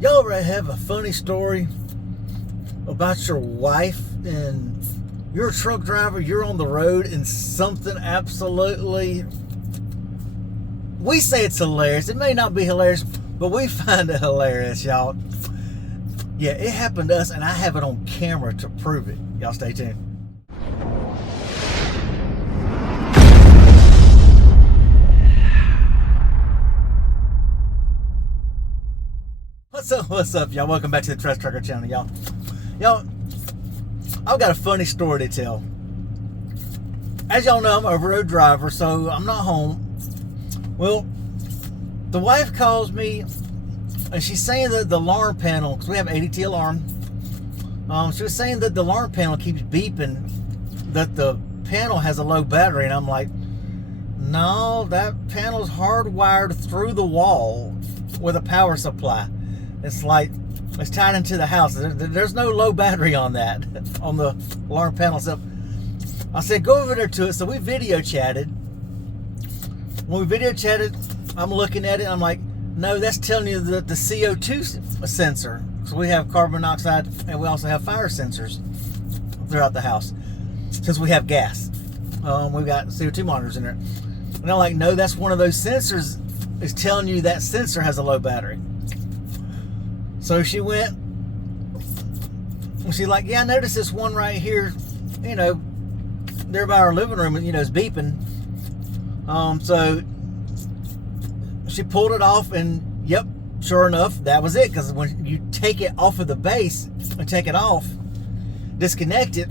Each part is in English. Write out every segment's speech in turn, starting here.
Y'all ever have a funny story about your wife and you're a truck driver, you're on the road and something absolutely, we say it's hilarious. It may not be hilarious, but we find it hilarious, y'all. Yeah, it happened to us and I have it on camera to prove it. Y'all stay tuned. What's up, y'all? Welcome back to the Trust Trucker channel, y'all. I've got a funny story to tell. As y'all know, I'm a road driver, so I'm not home. Well, the wife calls me, and she's saying that the alarm panel, because we have an ADT alarm, she was saying that the alarm panel keeps beeping, that the panel has a low battery, and I'm like, no, that panel's hardwired through the wall with a power supply. It's like, it's tied into the house. There's no low battery on that, on the alarm panel. So I said, go over there to it. So we video chatted. When we video chatted, I'm looking at it. I'm like, no, that's telling you that the CO2 sensor. So we have carbon monoxide and we also have fire sensors throughout the house. Since we have gas, we've got CO2 monitors in there. And I'm like, no, that's one of those sensors is telling you that sensor has a low battery. So she went, and she's like, yeah, I noticed this one right here, you know, there by our living room, you know, it's beeping. So she pulled it off, and yep, sure enough, that was it. Because when you take it off of the base and take it off, disconnect it,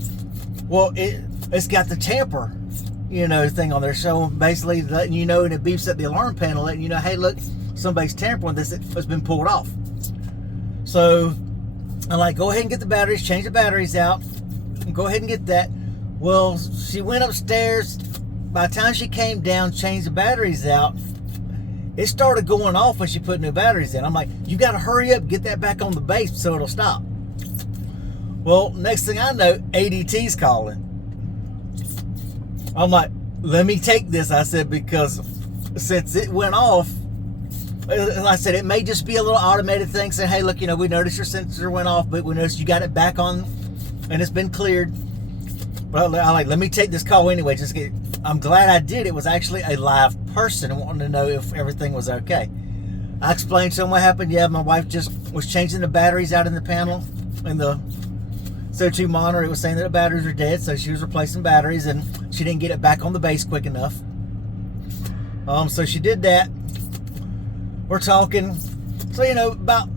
well, it's got the tamper, you know, thing on there. So basically letting you know, and it beeps at the alarm panel, letting you know, hey, look, somebody's tampering this, it's been pulled off. So I'm like, go ahead and get the batteries, change the batteries out, and go ahead and get that. Well, she went upstairs. By the time she came down, changed the batteries out, it started going off when she put new batteries in. I'm like, you got to hurry up, get that back on the base so it'll stop. Well, next thing I know, ADT's calling. I'm like, let me take this, I said, because since it went off, like I said, it may just be a little automated thing saying, hey, look, you know, we noticed your sensor went off, but we noticed you got it back on and it's been cleared. But I'm like, let me take this call anyway. I'm glad I did. It was actually a live person wanting to know if everything was okay. I explained to him what happened. Yeah, my wife just was changing the batteries out in the panel, in the CO2 monitor. It was saying that the batteries were dead, so she was replacing batteries and she didn't get it back on the base quick enough. So she did that. We're talking, so you know, about,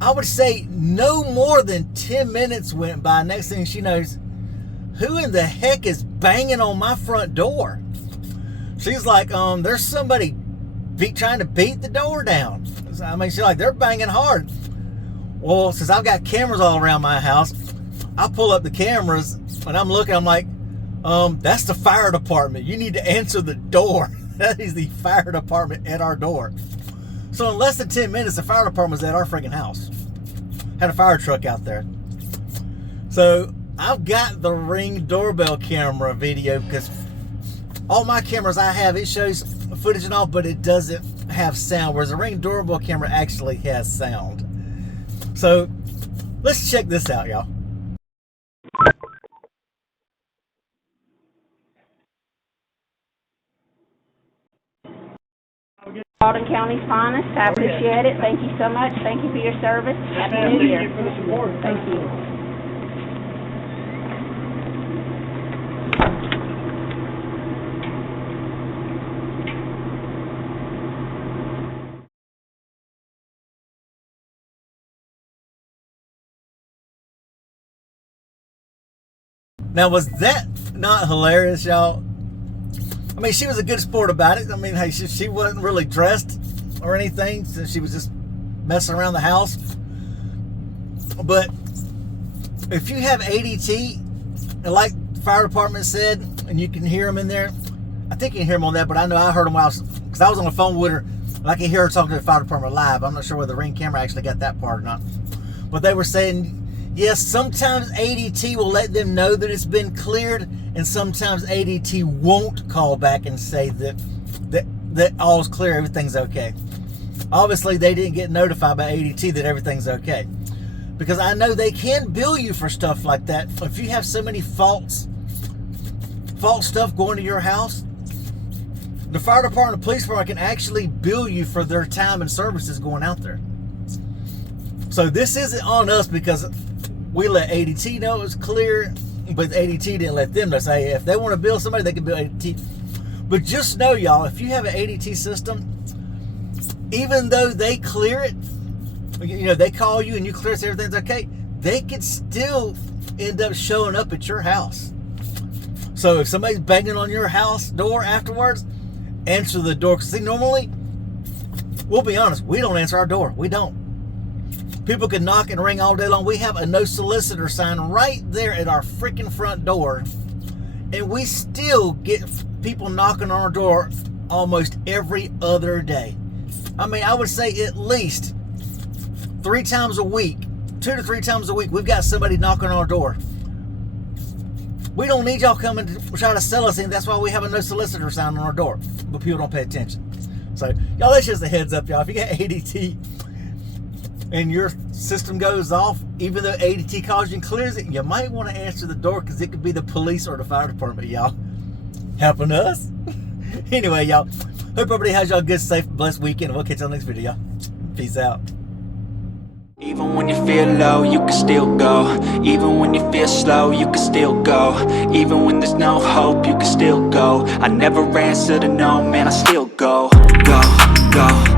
I would say no more than 10 minutes went by. Next thing she knows, who in the heck is banging on my front door? She's like, there's somebody trying to beat the door down. I mean, she's like, they're banging hard. Well, since I've got cameras all around my house, I pull up the cameras and I'm looking, I'm like, that's the fire department. You need to answer the door. That is the fire department at our door. So in less than 10 minutes, the fire department was at our freaking house. Had a fire truck out there. So I've got the Ring doorbell camera video, because all my cameras I have, it shows footage and all, but it doesn't have sound, whereas the Ring doorbell camera actually has sound. So let's check this out, y'all. Alden County's finest. I appreciate it. Thank you so much. Thank you for your service. Happy New Year. Thank you for the support. Thank you. Now, was that not hilarious, y'all? I mean, she was a good sport about it. I mean, hey, she wasn't really dressed or anything, so she was just messing around the house. But if you have ADT, and like the fire department said, and you can hear them in there, I think you can hear them on that, but I know I heard them while because I was on the phone with her, and I can hear her talking to the fire department live. I'm not sure whether the Ring camera actually got that part or not. But they were saying, yes, sometimes ADT will let them know that it's been cleared, and sometimes ADT won't call back and say that all's clear, everything's okay. Obviously, they didn't get notified by ADT that everything's okay. Because I know they can bill you for stuff like that. If you have so many false stuff going to your house, the fire department, the police department can actually bill you for their time and services going out there. So this isn't on us because we let ADT know it was clear, but ADT didn't let them know. Say if they want to bill somebody, they can bill ADT. But just know, y'all, if you have an ADT system, even though they clear it, you know, they call you and you clear it, so everything's okay, they could still end up showing up at your house. So if somebody's banging on your house door afterwards, answer the door. Because see, normally, we'll be honest, we don't answer our door. We don't. People can knock and ring all day long. We have a no solicitor sign right there at our freaking front door. And we still get people knocking on our door almost every other day. I mean, I would say at least 3 times a week, 2 to 3 times a week, we've got somebody knocking on our door. We don't need y'all coming to try to sell us anything. That's why we have a no solicitor sign on our door. But people don't pay attention. So, y'all, that's just a heads up, y'all. If you got ADT and your system goes off, even though ADT calls you and clears it, you might want to answer the door because it could be the police or the fire department, y'all. Helping us. Anyway, y'all, hope everybody has y'all a good, safe, blessed weekend. We'll catch you on the next video. Peace out. Even when you feel low, you can still go. Even when you feel slow, you can still go. Even when there's no hope, you can still go. I never answer to no, man, I still go. Go, go.